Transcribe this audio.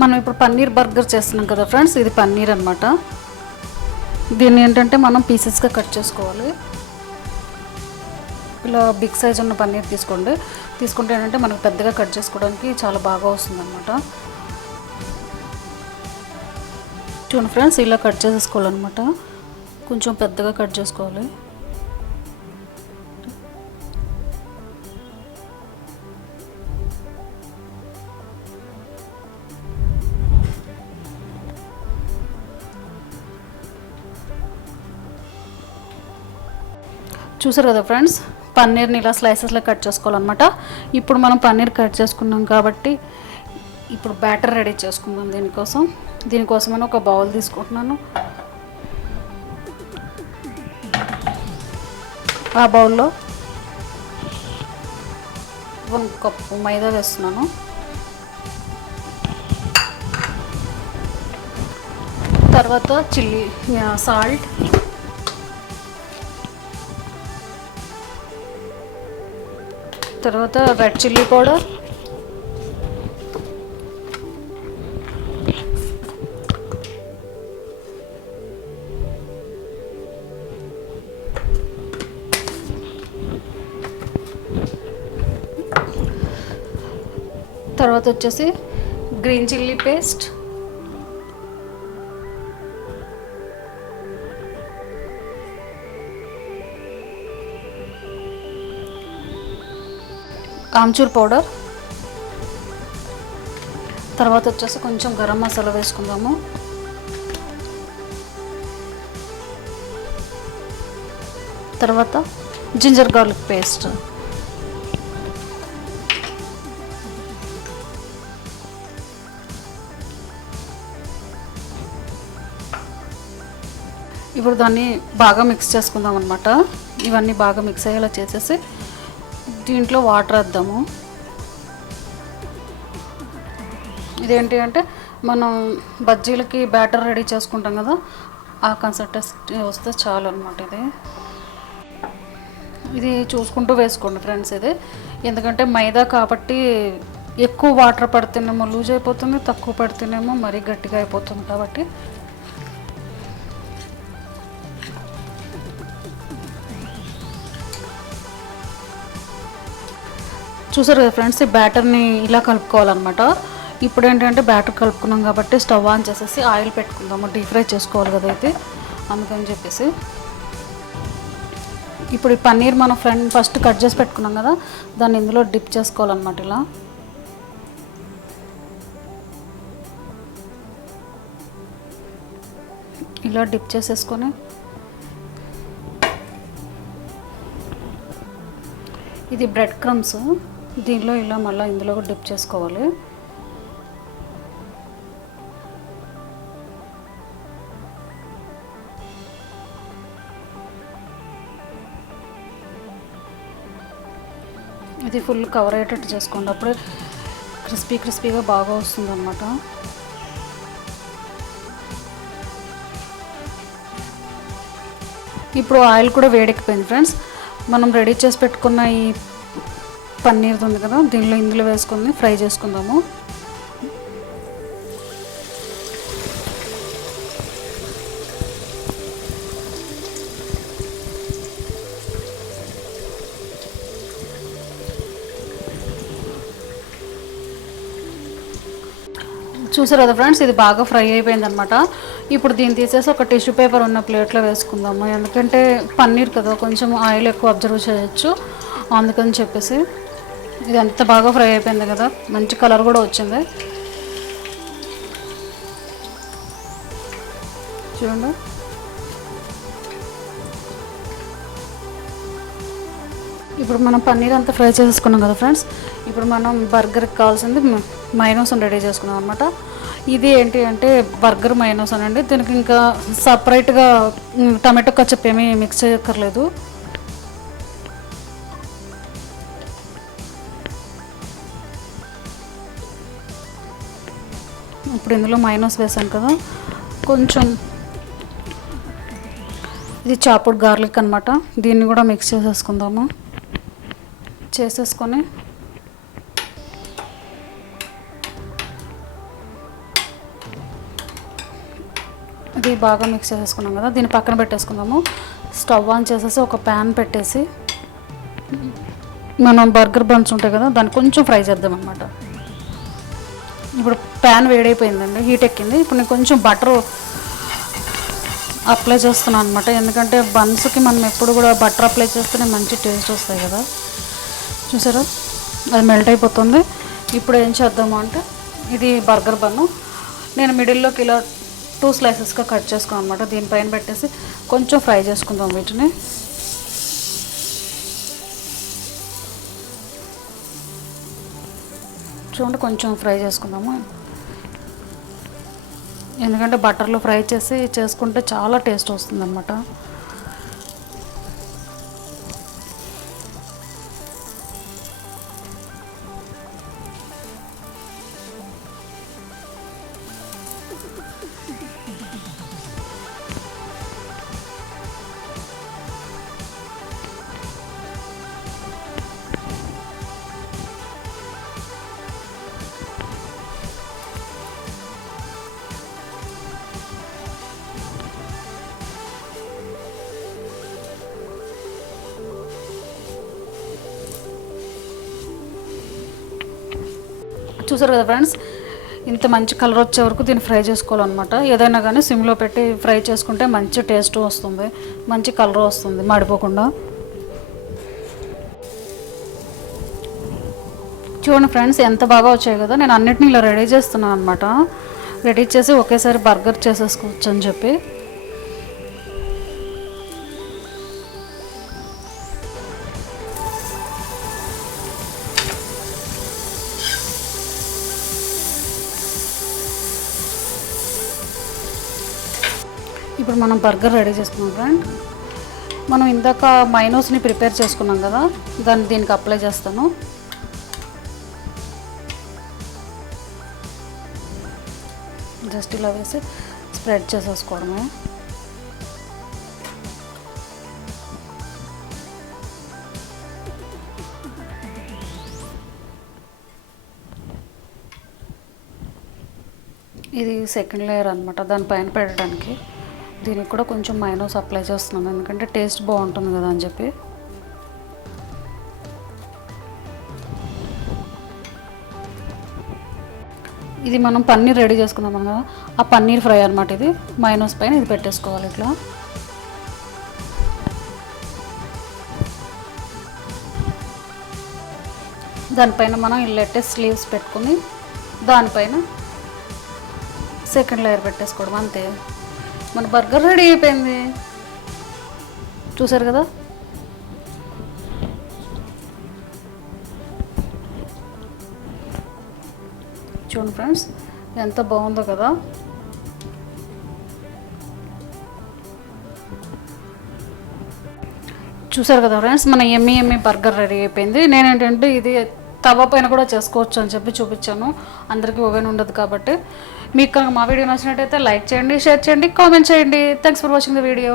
మనం ఇప్పుడు పన్నీర్ బర్గర్ చేస్తున్నాం కదా ఫ్రెండ్స్, ఇది పన్నీర్ అనమాట. దీన్ని ఏంటంటే మనం పీసెస్గా కట్ చేసుకోవాలి. ఇలా బిగ్ సైజ్ ఉన్న పన్నీర్ తీసుకుంటే ఏంటంటే మనకు పెద్దగా కట్ చేసుకోవడానికి చాలా బాగా వస్తుంది అనమాట. చూడండి ఫ్రెండ్స్, ఇలా కట్ చేసేసుకోవాలన్నమాట. కొంచెం పెద్దగా కట్ చేసుకోవాలి. చూసారు కదా ఫ్రెండ్స్, పన్నీర్ని ఇలా స్లైసెస్లో కట్ చేసుకోవాలన్నమాట. ఇప్పుడు మనం పన్నీర్ కట్ చేసుకున్నాం కాబట్టి ఇప్పుడు బ్యాటర్ రెడీ చేసుకుందాం. దీనికోసమని ఒక బౌల్ తీసుకుంటున్నాను. ఆ బౌల్లో 1 కప్పు మైదా వేస్తున్నాను. తర్వాత సాల్ట్, తర్వాత రెడ్ చిల్లీ పౌడర్, తర్వాత వచ్చేసి green chilli paste, amchur powder, తర్వాత వచ్చేసి కొంచెం గరం మసాలా వేసుకుందాము. తర్వాత జింజర్ గార్లిక్ పేస్ట్, ఇప్పుడు దాన్ని బాగా మిక్స్ చేసుకుందాం అన్నమాట. ఇవన్నీ బాగా మిక్స్ అయ్యేలా చేసేసి దీంట్లో వాటర్ వేద్దాము. ఇదేంటి అంటే మనం బజ్జీలకి బ్యాటర్ రెడీ చేసుకుంటాం కదా, ఆ కన్సిస్టెన్సీ వస్తే చాలు అనమాట. ఇది చూసుకుంటూ వేసుకోండి ఫ్రెండ్స్. ఎందుకంటే మైదా కాబట్టి ఎక్కువ వాటర్ పడితేనేమో లూజ్ అయిపోతుంది, తక్కువ పడితేనేమో మరీ గట్టిగా అయిపోతుంది. కాబట్టి చూసారు కదా ఫ్రెండ్స్, ఈ బ్యాటర్ని ఇలా కలుపుకోవాలన్నమాట. ఇప్పుడు ఏంటంటే బ్యాటర్ కలుపుకున్నాం కాబట్టి స్టవ్ ఆన్ చేసేసి ఆయిల్ పెట్టుకుందాము. డీప్ ఫ్రై చేసుకోవాలి కదా అయితే, అందుకని చెప్పేసి ఇప్పుడు ఈ పన్నీర్ మనం ఫస్ట్ కట్ చేసి పెట్టుకున్నాం కదా, దాన్ని ఇందులో డిప్ చేసుకోవాలన్నమాట. ఇలా డిప్ చేసేసుకొని ఇది బ్రెడ్ క్రమ్స్, దీనిలో ఇలా మళ్ళీ ఇందులో కూడా డిప్ చేసుకోవాలి. ఇది ఫుల్ కవర్ అయ్యేటట్టు చేసుకోండి, అప్పుడే క్రిస్పీగా బాగా వస్తుంది అన్నమాట. ఇప్పుడు ఆయిల్ కూడా వేడెక్కిపోయింది ఫ్రెండ్స్. మనం రెడీ చేసి పెట్టుకున్న ఈ పన్నీర్ ఉంది కదా, ఇందులో వేసుకొని ఫ్రై చేసుకుందాము. చూసారు కదా ఫ్రెండ్స్, ఇది బాగా ఫ్రై అయిపోయింది అనమాట. ఇప్పుడు దీన్ని తీసేసి ఒక టిష్యూ పేపర్ ఉన్న ప్లేట్లో వేసుకుందాము. ఎందుకంటే పన్నీర్ కదా, కొంచెం ఆయిల్ ఎక్కువ అబ్జర్వ్ చేయొచ్చు, అందుకని చెప్పేసి. ఇది ఎంత బాగా ఫ్రై అయిపోయింది కదా, మంచి కలర్ కూడా వచ్చింది చూడండి. ఇప్పుడు మనం పన్నీర్ అంతా ఫ్రై చేసుకున్నాం కదా ఫ్రెండ్స్. ఇప్పుడు మనం బర్గర్కి కావాల్సింది మైనోస్ రెడీ చేసుకున్నాం అనమాట. ఇది ఏంటి అంటే బర్గర్ మైనోస్ అనండి. దీనికి ఇంకా సపరేట్గా టమాటో కచప్ ఏమీ మిక్స్ చేయక్కర్లేదు. ఇప్పుడు ఇందులో మైనోస్ వేసాను కదా, కొంచెం ఇది చాప్డ్ గార్లిక్ అనమాట. దీన్ని కూడా మిక్స్ చేసేసుకొని ఇది బాగా మిక్స్ చేసేసుకున్నాం కదా, దీన్ని పక్కన పెట్టేసుకుందాము. స్టవ్ ఆన్ చేసేసి ఒక ప్యాన్ పెట్టేసి మనం బర్గర్ బన్స్ ఉంటాయి కదా దాన్ని కొంచెం ఫ్రై చేద్దాం అనమాట. ఇప్పుడు ప్యాన్ వేడైపోయిందండి, హీట్ ఎక్కింది. ఇప్పుడు నేను కొంచెం బటర్ అప్లై చేస్తున్నాను అనమాట, ఎందుకంటే బన్స్కి మనం ఎప్పుడు కూడా బటర్ అప్లై చేస్తేనే మంచి టేస్ట్ వస్తాయి కదా. చూసారా అది మెల్ట్ అయిపోతుంది. ఇప్పుడు ఏం చేద్దాము అంటే, ఇది బర్గర్ బన్ను నేను మిడిల్లోకి ఇలా 2 స్లైసెస్గా కట్ చేసుకున్నాను అనమాట. దీనిపైన పెట్టేసి కొంచెం ఫ్రై చేసుకుందాం వీటిని. చూడండి కొంచెం ఫ్రై చేసుకుందాము, ఎందుకంటే బటర్లో ఫ్రై చేసి చేసుకుంటే చాలా టేస్ట్ వస్తుంది అన్నమాట. చూసారు కదా ఫ్రెండ్స్, ఇంత మంచి కలర్ వచ్చే వరకు దీన్ని ఫ్రై చేసుకోవాలన్నమాట. ఏదైనా కానీ సిమ్లో పెట్టి ఫ్రై చేసుకుంటే మంచి టేస్ట్ వస్తుంది, మంచి కలర్ వస్తుంది మాడిపోకుండా. చూడండి ఫ్రెండ్స్ ఎంత బాగా వచ్చాయి కదా. నేను అన్నిటిని ఇలా రెడీ చేస్తున్నాను అనమాట, రెడీ చేసి ఒకేసారి బర్గర్ చేసేసుకోవచ్చు అని చెప్పి. ఇప్పుడు మనం బర్గర్ రెడీ చేసుకున్నాం ఫ్రెండ్. మనం ఇందాక మైనోస్ని ప్రిపేర్ చేసుకున్నాం కదా, దాన్ని దీనికి అప్లై చేస్తాను. జస్ట్ ఇలా వేసి స్ప్రెడ్ చేసేసుకోవడమే. ఇది సెకండ్ లేయర్ అనమాట, దానిపైన పెట్టడానికి. దీనికి కూడా కొంచెం మైనోస్ అప్లై చేస్తున్నాను, ఎందుకంటే టేస్ట్ బాగుంటుంది కదా అని చెప్పి. ఇది మనం పన్నీర్ రెడీ చేసుకుందాం కదా, ఆ పన్నీర్ ఫ్రై అనమాట. ఇది మైనోస్ పైన ఇది పెట్టేసుకోవాలి ఇట్లా. దానిపైన మనం లెటెస్ స్లీవ్స్ పెట్టుకుని దానిపైన సెకండ్ లేయర్ పెట్టేసుకోవడం, అంతే. మన బర్గర్ రెడీ అయిపోయింది. చూసారు కదా. చూడండి ఫ్రెండ్స్ ఎంత బాగుందో కదా. చూసారు కదా ఫ్రెండ్స్, మన ఎమ్మి బర్గర్ రెడీ అయిపోయింది. నేనేంటంటే ఇది తవా పైన కూడా చేసుకోవచ్చు అని చెప్పి చూపించాను, అందరికీ ఓవెన్ ఉండదు కాబట్టి. మీకు కనుక మా వీడియో నచ్చినట్టయితే లైక్ చేయండి, షేర్ చేయండి, కామెంట్ చేయండి. Thanks for watching the video.